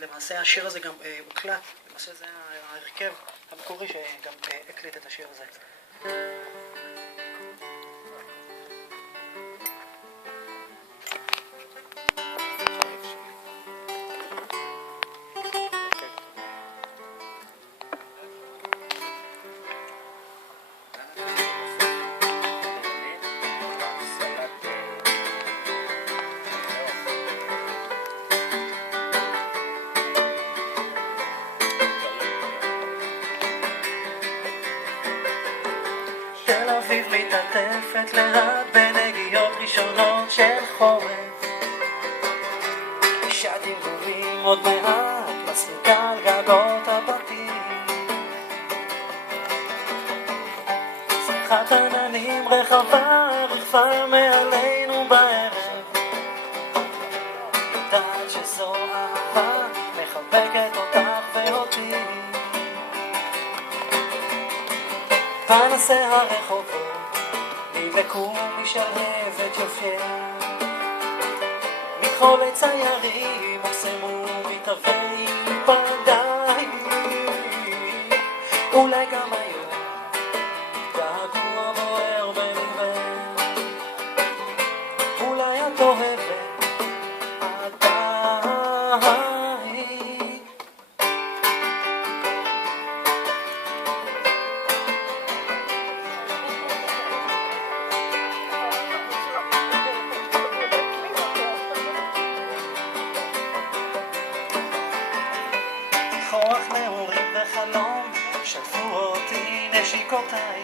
למעשה השיר הזה גם הוקלט, למעשה זה ההרכב המקורי שגם הקליט את השיר הזה. תל אביב מתעטפת לאט בנגיעות ראשונות של חורף, אישה דרדורים עוד מעט מסליקה על גגות הבתים, שמחת עננים רחבה רחבה מעלינו בערב, יודעת שזו אהבה מחבקת אותך ואותי, פנסי הרחובות נדלקו משלהבת יופייה, מכחולי ציירים הוקסמו מתווי פנדיים, אולי גם היום געגוע בוער בליבך, אולי את אוהבת עדיין. כוח נעורים וחלום שטפו אותי נשיקותיי,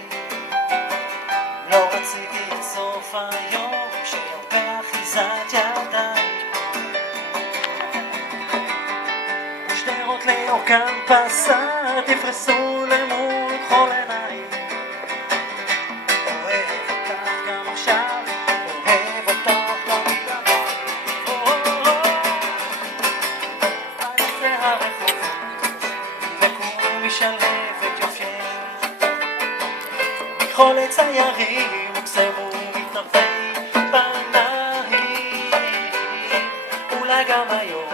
לא רציתי את סוף היום שירפה אחיזת ידיי, שדרות לאורכן פסה תפרסו למול כל עיניי, אוהב אותך גם עכשיו, אוהב אותך גם מדבר, פנסי הרחובות משלהבת יופייה, מכחולי ציירים הוקסמו מתווי פנדיים, אולי גם היום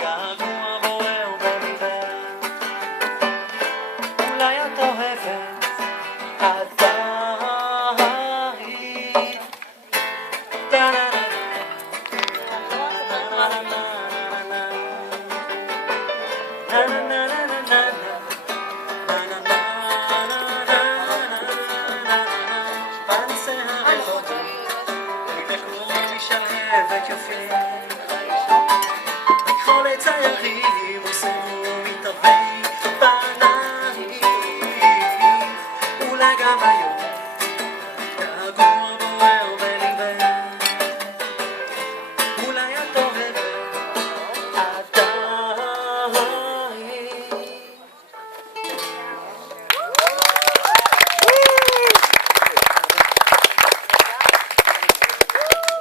געגוע בוער בליבך, אולי את אוהבת עדיין. מכחולי ציירים